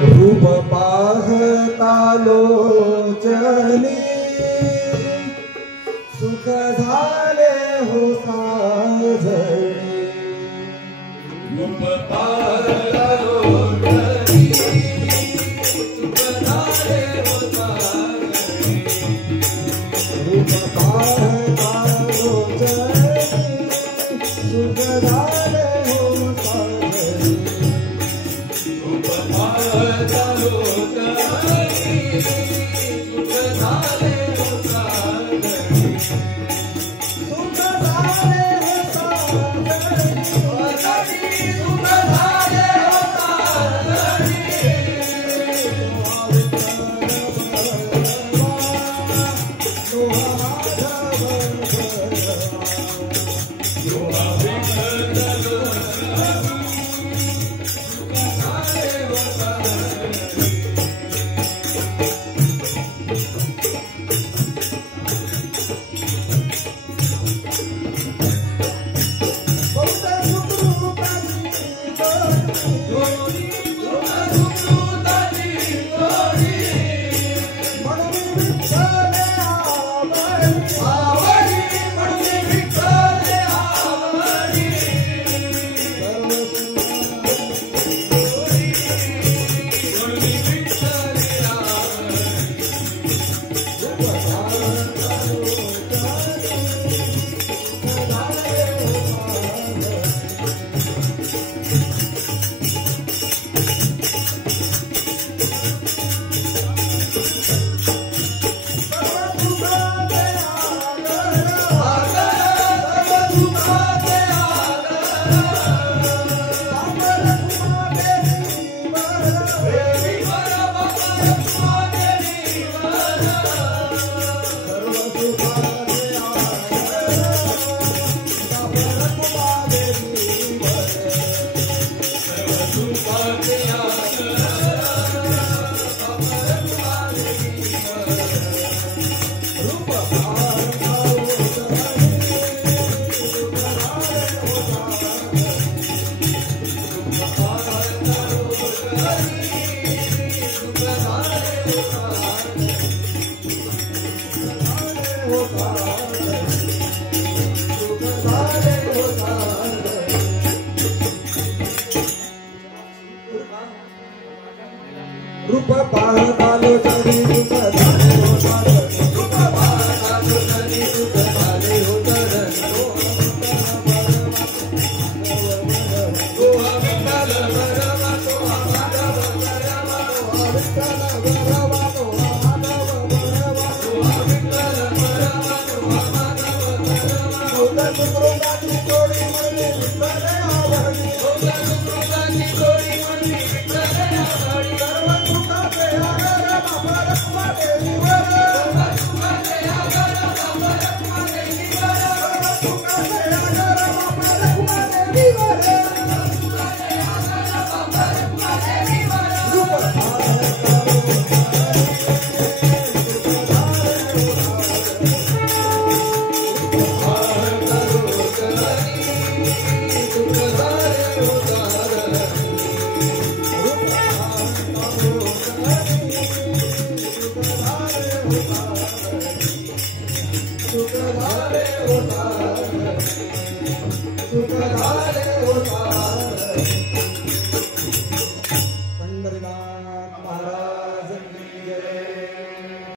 रूप पाहता लोचनी सुख झाले हो साजणी रूप पाहता लोचनी सुख झाले हो साजणी रूप पाहता लोचनी सुख झाले हो साजणी रूप पाहता लोचनी सुख झाले हो साजणी सुख झाले हो साजणी सुख झाले हो रूप पाहता लोचनी सुख झाले हो साजणी रूप पाहता लोचनी सुख झाले हो साजणी तो विठ्ठल भरवा तो माधव भरवा तो विठ्ठल भरवा तो माधव भरवा तो विठ्ठल भरवा तो माधव भरवा सुखृताची जोडी म्हणजे विठ्ठल आवडली सुखृताची जोडी म्हणजे विठ्ठल आवडली सर्व सुखाचे आगर बाबा रखमा देवीवर सर्व सुखाचे आगर बाबा रखमा देवीवर सर्व सुखाचे आगर बाबा रखमा देवीवर रूप पाहता पंढरीनाथ महाराज